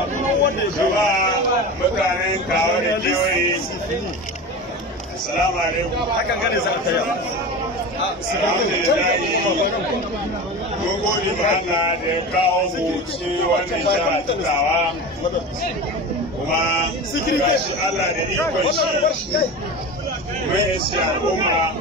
Jama'a mutanen kawo da kewaye. Assalamu alaikum. Hakan gane za ta yawa. Mun gode ma Allah da ya kawo mu cikin wannan jiha ta Tawa. Kuma gashi Allah da ikon shi mai isi al'umma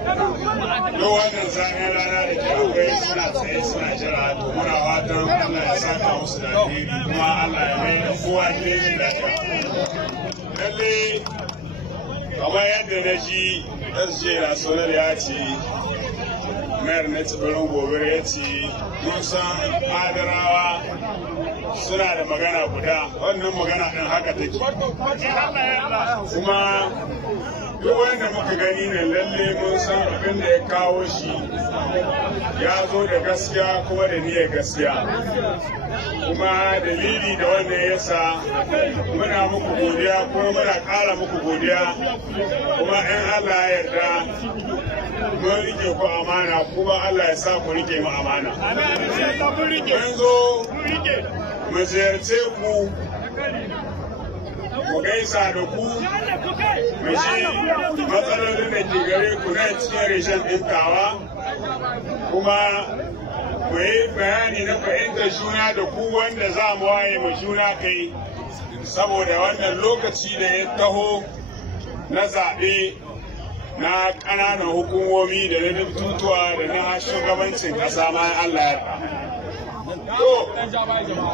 duk wannan zanen rana da ke akwai suna tsaye suna jira to muna fatan Allah ya saka musu da alheri kuma Allah ya mai da kowa gidan lafiya. Lalle kamar yadda na ji SJ Rasonar ya ce mayar na tsibirin gobe ya ce mun san adarawa suna da magana guda wannan magana ɗin haka take kuma duk wanda muka gani ne lalle mun san abin da ya kawo shi ya zo da gaskiya kuma da niyyar gaskiya kuma dalili da wannan yasa muna muku godiya kuma muna ƙara muku godiya kuma in Allah ya yarda mun rike ku amana kuma Allah ya sa ku rike mu amana mun zo mu ziyarce ku mu gaisa da ku mu ji matsalolin da ke gare ku na cikin reshen ɗin Tawa kuma mu yi bayani na fahimtar juna da ku wanda za mu waye mu juna kai saboda wannan lokaci da ya taho na zaɓe na ƙananan hukumomi da na tutuwa da na shugabancin ƙasa ma Allah ya yarda. To,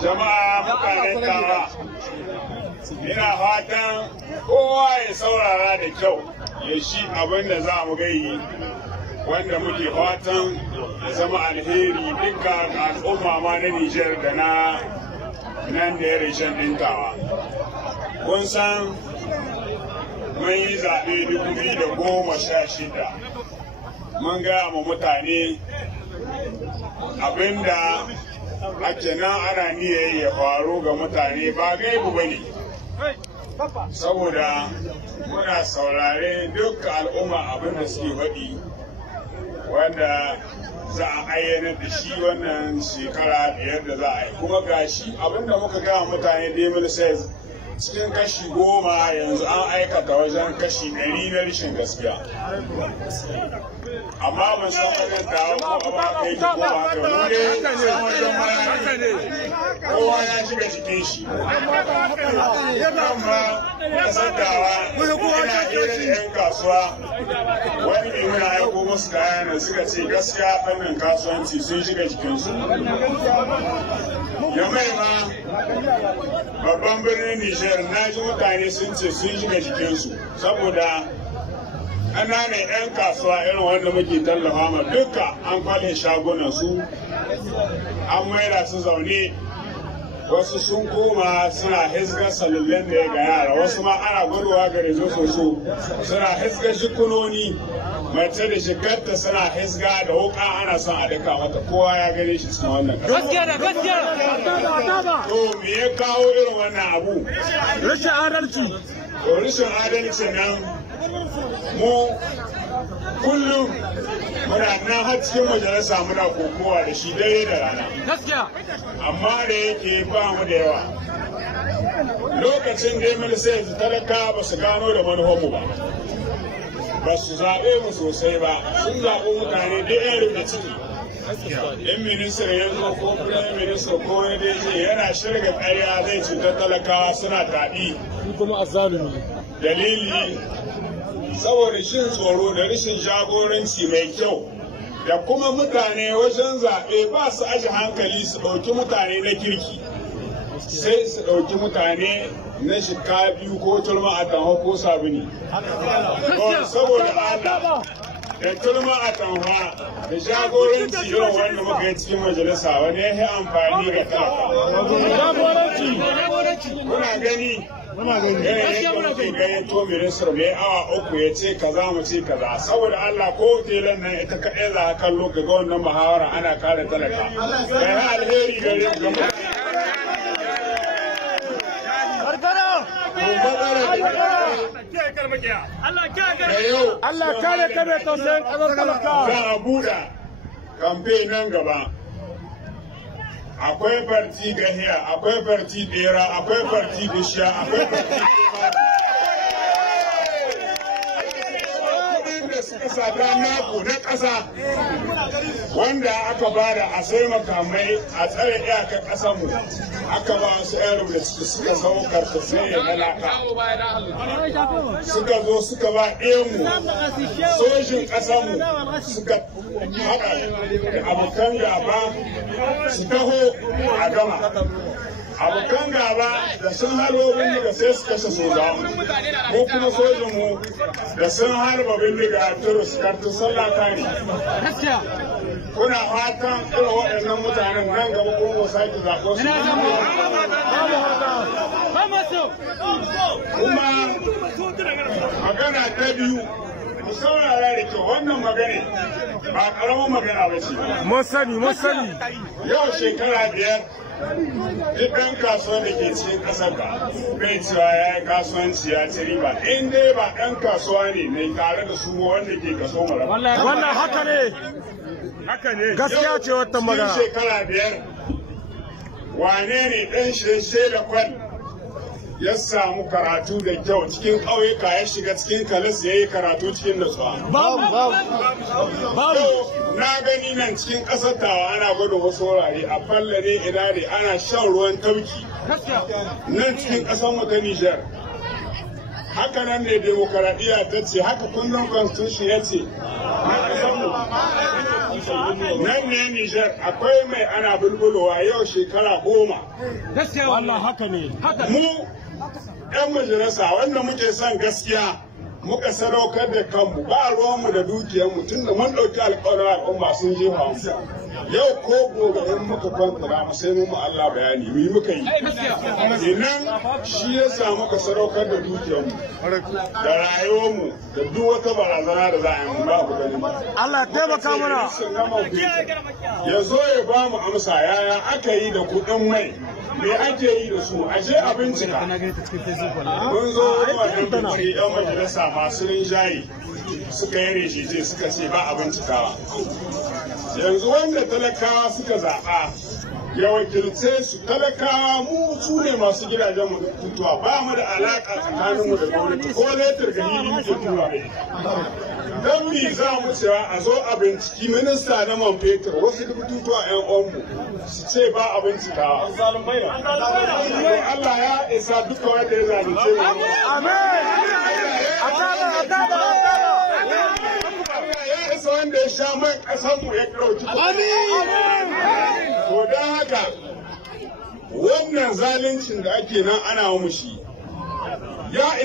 jama'a mutanen Tawa, ina fatan kowa ya saurara da kyau ya shi abin da za mu gayi wanda muke fatan ya zama alheri duka al'umma ma na Nijar da na nan da ya reshen ɗin Tawa. Kun san mun yi zaɓe 2016 mun gaya ma mutane abinda ake nan ana niyyar ya faru ga mutane ba gaibu ba ne saboda muna saurare duk al'umma abinda suke faɗi wanda za a ayyana da shi wannan shekara biyar da za a yi kuma gashi abinda muka gaya mutane demil says cikin kashi 10 yanzu an aikata wajen kashi 100 na rashin gaskiya amma ban san wajen tawa ko ba kai ko ba ka wuri san wajen kowa ya shiga cikin shi amma kasantawa ina irin yan kasuwa wani mai muna aiko musu kayan da suka ce gaskiya fannin kasuwanci sun shiga cikinsu ya mai ma babban birnin Nijar na ji mutane sun ce sun shiga jikinsu saboda ƙananan 'yan kasuwa irin wanda muke tallafa ma duka an kwale shagunan su an maida su zaune wasu sun koma suna hisgar salullen da ya ga yara wasu ma ana guduwa ga rezo soso suna hisgar shikunoni mace da shigarta suna hisga da wuka ana son a daka mata kowa ya gane shi cikin wannan gaskiya da gaskiya to me ya kawo irin wannan abu rashin adalci to rashin adalci nan mu kullum muna nan har cikin majalisa muna kokowa da shi dare da rana gaskiya amma da yake ba mu da yawa lokacin da ya sai talaka ba su gano da manufarmu ba su zaɓe mu sosai ba sun zaɓi mutane da yan rubuta ciki in ministan ya zo ko prime minister ko wani da yana shirga ƙarya zai cutar talakawa suna taɗi kuma azzalumi dalili saboda shin tsoro da rashin jagoranci mai kyau da kuma mutane wajen zaɓe ba su aji hankali su ɗauki mutane na kirki sai su ɗauki mutane na shika biyu ko turma a tanho ko sabuni saboda Allah da turma a tanho da jagoranci irin wanda muka yi cikin majalisa wani ya yi amfani ga talaka kuna gani yadda muke gayyato ministar mai awa 3 ya ce kaza mu ce kaza saboda Allah ko telan nan ita kaɗai za a kallo ga wannan muhawara ana kare talaka da ya alheri gare ga Allah kare ka mai tausayin ƙasar talaka za a buɗe kamfe nan gaba akwai farti gahiya, akwai farti bera, akwai farti bishiya, akwai farti da suka sada naku na ƙasa wanda aka bada a sai makamai a tsare iyakar ƙasarmu aka ba su yan da suka saukar ta sai ya lalaka suka zo suka ba ɗayanmu sojin ƙasarmu suka haɗa da abokan gaba su taho a gama abokan gaba da sun harbo bindiga sai su kashe sojawan ko kuma sojinmu da sun harba bindiga turus kartu sallata ne kuna fatan irin waɗannan mutanen nan gaba kuma sake zaɓo su kuma magana ta biyu mu saurara da kyau wannan magana ba ƙaramin magana ba ce mun sani yau shekara 5 duk ɗan kasuwan da ke cikin ƙasar ka bai cewa ya yi kasuwanci ya ci riba in dai ba ɗan kasuwa ne mai tare da su wanda ke kaso mara. Wannan haka ne gaskiya ce wata magana. Cikin shekara 5 wane ne ɗan shirye da kwal ya samu karatu da kyau cikin ƙauyuka ya shiga cikin kalis ya yi karatu cikin nutsuwa. Na gani nan cikin ƙasar tawa ana gwada wasu wurare a falla ne ina ne ana shan ruwan tauki nan cikin ƙasar mu ta Nijar. Haka nan ne demokaradiyya ta ce haka kundin constitution ya ce nan ne Nijar akwai mai ana bulbulowa yau shekara 10. Wannan haka ne. Mu 'yan majalisa wanda muke son gaskiya muka sadaukar da kanmu ba ruwanmu da dukiyarmu tun da mun ɗauki alƙawarin al'umma sun jefa mu yau ko gobe in muka kwantara mu sai mu Allah bayani mu muka yi idan shi ya sa muka sadaukar da dukiyarmu da rayuwarmu da duk wata barazana da za a yi mu ba mu gani Allah ya taimaka mana ya zo ya ba mu amsa yaya aka yi da kuɗin mai me ake yi da su ashe a bincika mun zo wannan bincike yan majalisa masu rinjaye suka yi reshe suka ce ba a bincikawa yanzu wanda talakawa suka zaɓa ya wakilce su talakawa mu su ne masu gidajen mu tutuwa ba mu da alaƙa tsakaninmu da gwamnati ko letar ga hili muke tura da don mi za mu cewa a zo a binciki minista na man fetur wasu dubututuwa 'yan uwanmu su ce ba a bincikawa. Allah ya isa duka wanda ya zalunce mu. Allah ya isa wanda ya sha man ƙasanmu ya ɗauki. To don haka wannan zaluncin da ake nan ana mushi ya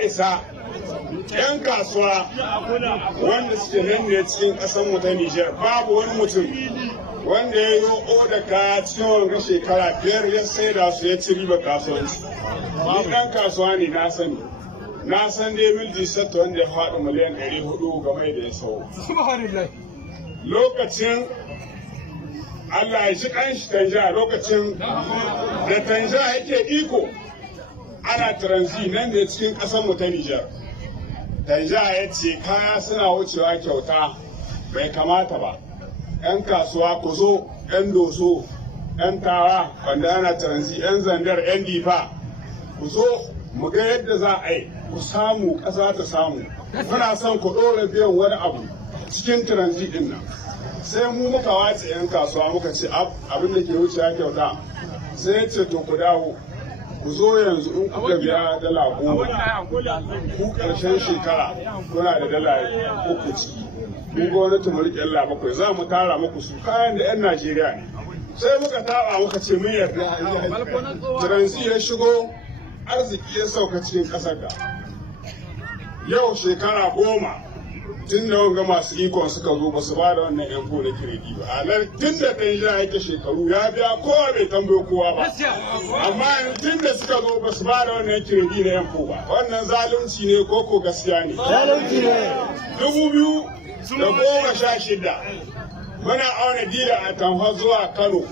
isa 'yan kasuwa wanda suke nan ne cikin ƙasar mu ta Nijar babu wani mutum wanda ya yi oda kaya cikin wanga shekara 5 ya saida su ya ci riba kasuwanci. Ni ɗan kasuwa ne na san dai milji satta wanda ya faɗi miliyan 400 ga mai da ya sau. Lokacin Allah ya shi kanshi Tanja lokacin da Tanja yake iko ana transi nan da cikin ƙasar mu ta Nijar. Tanja ya ce kaya suna wucewa kyauta bai kamata ba. 'Yan kasuwa ku zo, 'yan doso, 'yan tawa wanda ana transi, 'yan zandar, 'yan difa ku zo mu ga yadda za a yi ku samu ƙasa ta samu. Muna son ku ɗora biyan wani abu cikin transi ɗin nan. Sai mu muka wace 'yan kasuwa muka ce abin da ke wucewa kyauta sai ya ce to ku dawo ku zo yanzu in kuka biya dala 10 ku ƙarshen shekara kuna da dala 3 ciki mun gwamnati mu riƙe dala 7 za mu tara muku su kayan da 'yan Najeriya ne sai muka taɓa muka ce mun yarda transi ya shigo arziki ya sauka cikin ƙasar da yau shekara 10 tun da wanga masu ikon suka zo ba su ba da wannan yan na kiredi ba a nan tun da Tanja yake shekaru ya biya kowa bai tambayo kowa ba amma tun da suka zo ba su ba da wannan kiredi na yan ba wannan zalunci ne ko gaskiya ne 2016 muna auna dila a Tamfa zuwa Kano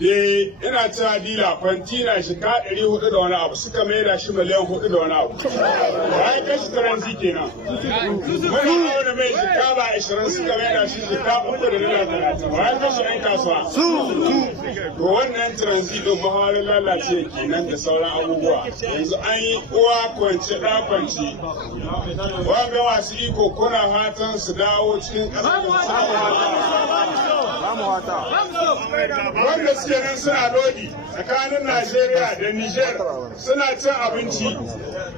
ina cewa dila kwantina shika 400 da wani abu suka maida shi miliyan 4 da wani abu bayan kashi taransi kenan muna auna mai shika ba 20 suka maida shi shika 3 da dala 30 bayan kashi ɗan kasuwa to wannan taransi din mahawarin lalace kenan da sauran abubuwa yanzu an yi uwa kwance ɗa kwance wanga masu iko kuna fatan su dawo cikin ƙasar wanda suke nan suna lodi tsakanin Najeriya da Niger suna cin abinci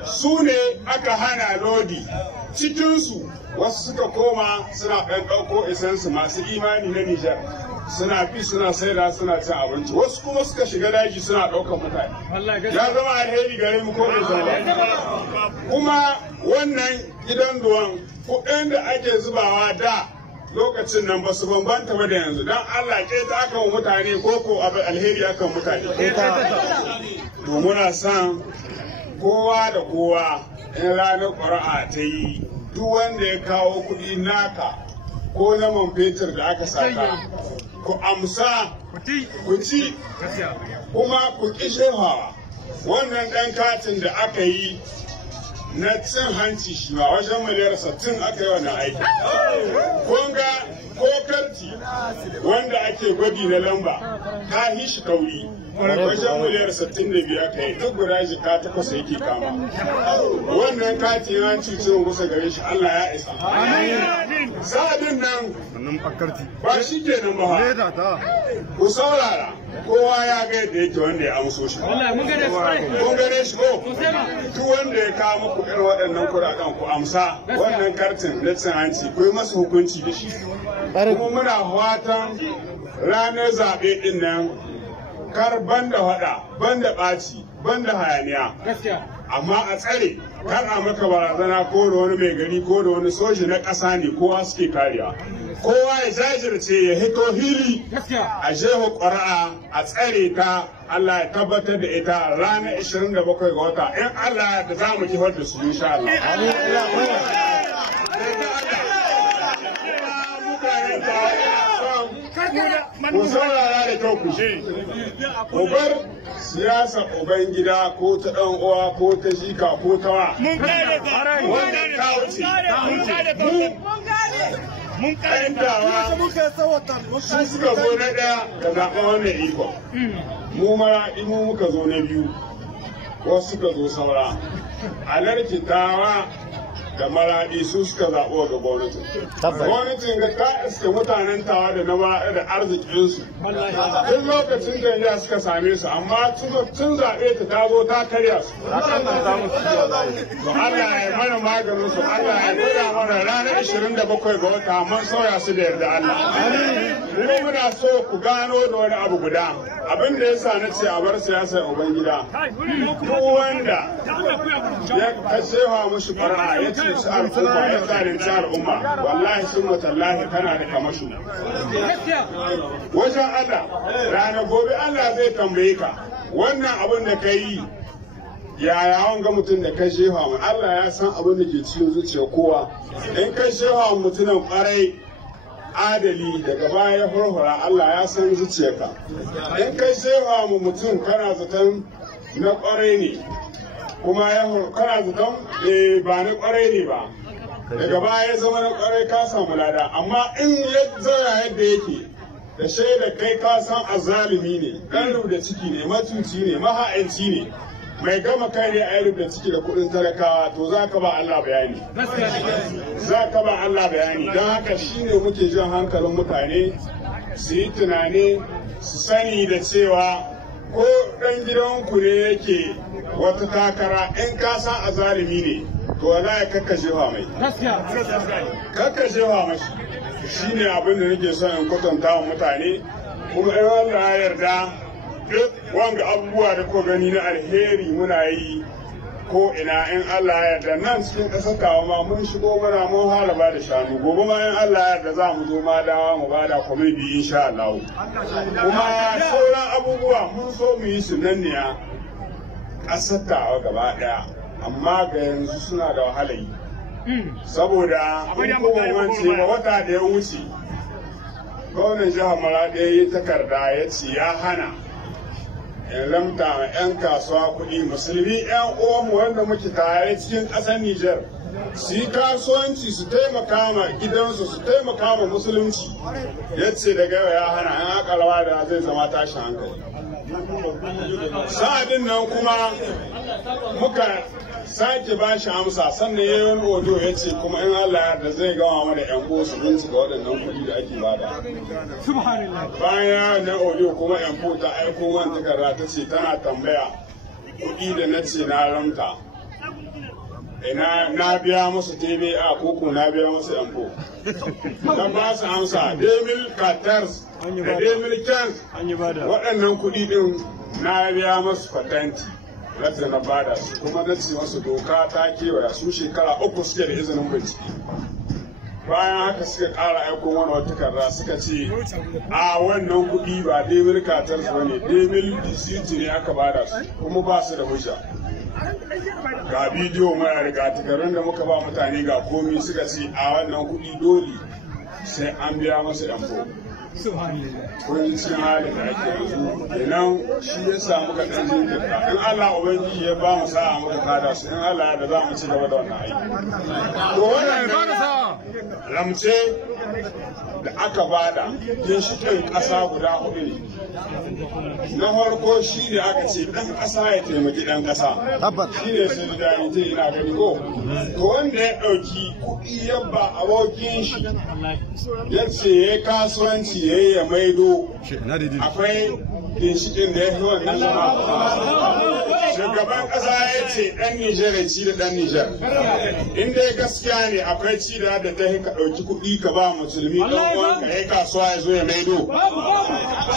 su ne aka hana lodi cikinsu wasu suka koma suna ɗan ɗauko isansu masu imani na Niger suna fi suna saida suna cin abinci wasu kuma suka shiga daji suna ɗaukar mutane ya zama alheri gare mu ko bai zama kuma wannan gidan duwan kuɗin da ake zubawa da lokacin nan ba su bambanta ba da yanzu don Allah ke ta aka wa mutane ko alheri akan mutane to muna son kowa da kowa in ranar ƙuri'a ta yi duk wanda ya kawo kuɗi naka ko na man fetur da aka saka ku amsa ku ci kuma ku ƙi shehawa wannan ɗan katin da aka yi na cin hanci shi ma wajen miliyar 60 aka yi wannan aiki. Kunga ko karti wanda ake gwadi na lamba ta yi shi kauri wajen miliyar 62 aka yi duk guda jika 8 yake kama. Wannan kati an cuce mu kusa gare shi Allah ya isa. Sa'adin nan ba shi ke nan ba ku saurara kowa ya ga yadda yake wanda ya amso shi. Mun gane shi ko? Duk wanda ya kawo muku irin waɗannan kuɗaɗen ku amsa wannan kartin na cin hanci ku yi masa hukunci da shi. Kuma muna fatan ranar zaɓe ɗin nan kar banda faɗa, banda ɓaci, banda hayaniya. Amma a tsare kar a maka barazana ko da wani mai gari ko da wani soji na ƙasa ne kowa suke kariya. Kowa ya jajirce ya hito hili a jeho ƙuri'a a tsare ta Allah ya tabbatar da ita ranar 27 ga wata in Allah da za mu kifar da su insha Allah. Ku saurara da kyau ku bar siyasa uban gida ko ta ɗan uwa ko ta jika ko ta wa. Wannan ta wuce. Mun karantawa su suka zo na ɗaya ka zaɓa wannan iko. Mu maraɗi mu muka zo na biyu, wasu suka zo saura. Alarkitawa da maraɗi su suka zaɓo ga gwamnatin. Gwamnatin ga ta iske mutanen tawa da na maraɗi da arzikinsu. Tun lokacin da ya suka same su, amma tun zaɓe ta zo ta karya su. Allah ya mana maganin su, Allah ya nuna mana ranar 27 ga wata mun sauya su da yarda Allah. Kuma muna so ku gano da wani abu guda. Abin da ya sa na ce a bar siyasar Ubangida. Duk wanda ya kashewa mushi fara'a ya ce su al'umma ya zalunci al'umma wallahi sun matallahi kana da kamashu wajen Allah ranar gobe Allah zai tambaye ka wannan abin da ka yi yaya wanga mutum da ka shewa mu Allah ya san abin da ke cikin zuciya kowa in ka shewa mutumin kwarai adali daga baya ya hurhura Allah ya san zuciyarka in ka shewa mu mutum kana zaton na kwarai ne kuma ya kana zaton ba na kwarai ne ba daga baya ya zama na kwarai ka samu lada amma in ya zara yadda yake da shaida kai ka san azalimi ne ɗan da ciki ne matuci ne maha'inci ne mai gama kai ne a da ciki da kuɗin talakawa to za ka ba Allah bayani za ka ba Allah bayani don haka shine muke jan hankalin mutane su yi tunani su sani da cewa ko ɗan gidanku ne yake wata takara in ka san azalimi ne to wallahi kakka jefa mai kakka jefa mashi shine abin da nake son in kwatanta wa mutane kuma in Allah ya yarda duk wanga abubuwa da ko gani na alheri muna yi ko ina in Allah ya yarda nan cikin ƙasar tawa ma mun shigo mana mun haraba da shanu gobe ma in Allah ya yarda za mu zo ma dawa mu bada kwamiti insha Allah kuma sauran abubuwa mun so mu yi su nan ne a ƙasar tawa gaba ɗaya amma ga yanzu suna da wahala yi saboda in kuma wance ba wata da ya wuce gwamnan jihar Maradi ya yi takarda ya ce ya hana in lamta ma 'yan kasuwa kuɗi musulmi 'yan uwanmu wanda muke tare cikin ƙasar Nijar su yi kasuwanci su taimaka ma gidansu su taimaka ma musulunci ya ce daga yau ya hana 'yan akalawa da zai zama tashin hankali. Sa'adin nan kuma muka sake ba shi amsa sannan ya yi wani odo ya ce kuma in Allah da zai gama mana 'yan ko su bincika waɗannan kuɗi da ake bada. Bayan na odo kuma 'yan ko ta aiko man takarda ta ce tana tambaya kuɗi da na ce na ramta. Na biya musu TBA koko na biya musu 'yan ko. Dan ba su amsa 2014 da 2015 waɗannan kuɗi ɗin na biya musu patenti. Yadda na bada su kuma na ce masu doka ta kewaya su shekara 3 suke da izinin bincike. Bayan haka suka ƙara aiko wani wata takarda suka ce a wannan kuɗi ba Demil Cartels ba ne, Demil Disiti ne aka bada su kuma ba su da hujja. Ga bidiyo mara riga takardun da muka ba mutane ga komi suka ce a wannan kuɗi dole sai an biya masa yanko. Kuncin halin da ake yanzu kenan shi ya samu ka ɗan jinkirta in Allah Ubangiji ya ba mu sa'a muka kada su in Allah da za mu ci gaba da wannan aiki. To wannan ramce da aka bada ginshiƙin ƙasa guda 4 ne. Na farko shi ne aka ce ɗan ƙasa ya taimaki ɗan ƙasa. Shi ne solidarity ina gani ko. To wanda ya ɗauki kuɗi ya ba abokin shi ya ce ya kasuwanci ya yi ya maido akwai ginshikin da ya fi wannan zama. Shugaban ƙasa ya ce ɗan Nijar ya ci da ɗan Nijar. In dai gaskiya ne akwai ci da ta ka ɗauki kuɗi ka ba musulmi ɗan uwanka ya kasuwa ya zo ya maido.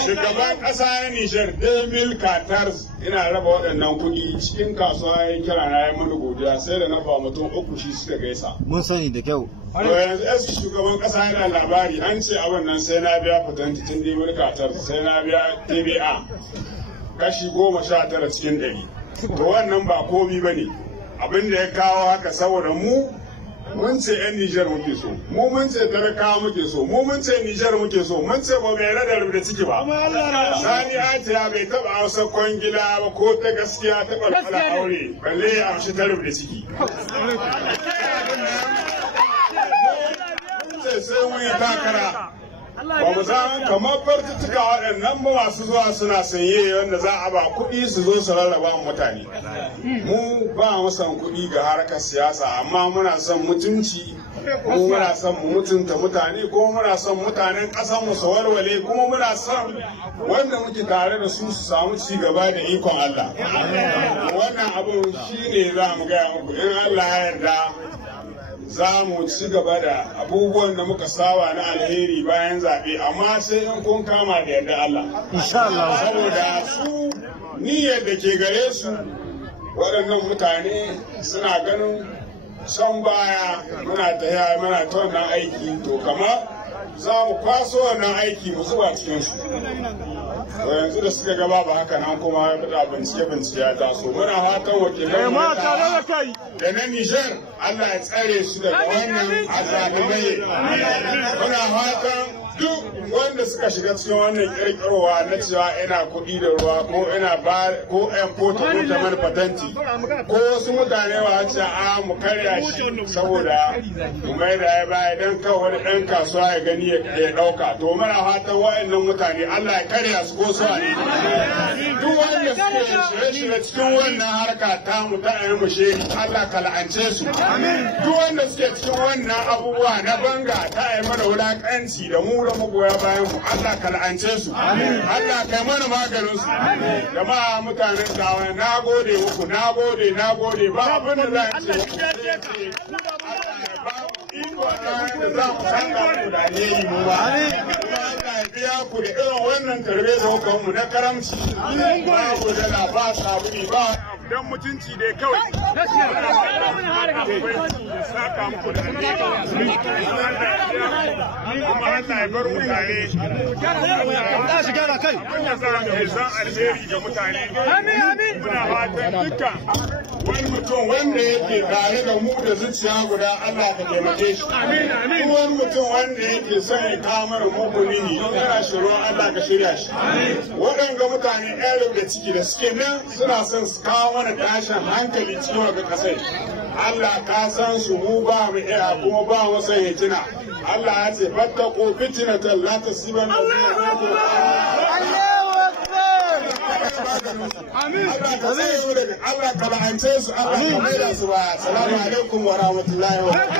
Shugaban ƙasa na Nijar Demil Cartels ina raba waɗannan kuɗi cikin kasuwa ya kira na ya mana godiya sai da na ba mutum 3 shi suka gaisa. Mun sani da kyau. To yanzu shugaban ƙasa yana labari an ce abin nan sai na biya fitanti tun Demil Cartels sai na biya TBA kashi 19 cikin 100. To wannan ba komi ba ne abin da ya kawo haka saboda mu mun ce 'yan Nijar muke so, mu mun ce talakawa muke so, mu mun ce Nijar muke so, mun ce ba mai da rubuta ciki ba. Sani Atiya bai taba hausa kwangila ba ko ta gaskiya ta ɓarɓar aure, balle ya amshi ta rubuta ciki. Mun ce sai mun yi takara. Ba mu san kamar fartutuka waɗannan ba masu zuwa suna sanye wanda za a ba kuɗi su zo su rarraba mutane. Mu ba mu san kuɗi ga harkar siyasa amma muna son mutunci kuma muna son mu mutunta mutane kuma muna son mutanen ƙasar mu su walwale kuma muna son wanda muke tare da su su samu ci gaba da ikon Allah. Wannan abun shine za mu gaya muku in Allah ya yarda za mu ci gaba da abubuwan da muka saba na alheri bayan zaɓe amma sai in kun kama da yarda Allah. Saboda su niyyar da ke gare su waɗannan mutane suna ganin son baya muna ta wannan aiki to kamar za mu kwaso wannan aiki mu zuwa cikinsu. To yanzu da suka gaba ba haka nan kuma da bincike ya taso muna fatan wakilan da na Nijar Allah ya tsare su daga wannan azalumai muna fatan duk wanda suka shiga cikin wannan kirkirowa na cewa ina kuɗi da ruwa ko ina ba ko ƴan kota ko ta mana patanti ko wasu mutane ba ce a mu karya shi saboda mu mai da ya baya dan kawai wani ɗan kasuwa ya gani ya ɗauka to muna fatan wa'annan mutane Allah ya karya su ko su ne duk wanda suke shirye-shirye cikin wannan harka ta mu ta ayi mushe Allah ka la'ance su duk wanda suke cikin wannan abubuwa na banga ta ayi mana wulakanci da mu da magoya bayan mu Allah ka la'ance su Allah kai mana maganin su jama'a mutanen dawa na gode muku na gode ba abin da za a ce iko da za ku sanda ku da alheri mu ba Allah ya biya ku da irin wannan tarbe da hukumar mu na karamci ba ku da ba sabuni ba dan mutunci dai kawai saka muku da alheri kuma Allah ya bar mutane Allah shi gara kai wanda za mu san alheri ga mutane amin muna fatan dukkan wani mutum wanda yake tare da mu da zuciya guda Allah ka taimake shi. Duk wani mutum wanda yake son ya kawo mana muguni yana shiro Allah ka shirya shi. Waɗanga mutane ƴan da ciki da suke nan suna son su kawo mana tashin hankali cikin wata ƙasai. Allah ka san su mu ba mu iya kuma ba mu san hitina. Allah ya ce fattaqu fitnatan la tusibanna Allah ka la'ance su, Allah ka maida su ba. Assalamu alaikum wa rahmatullahi wa barakatuh.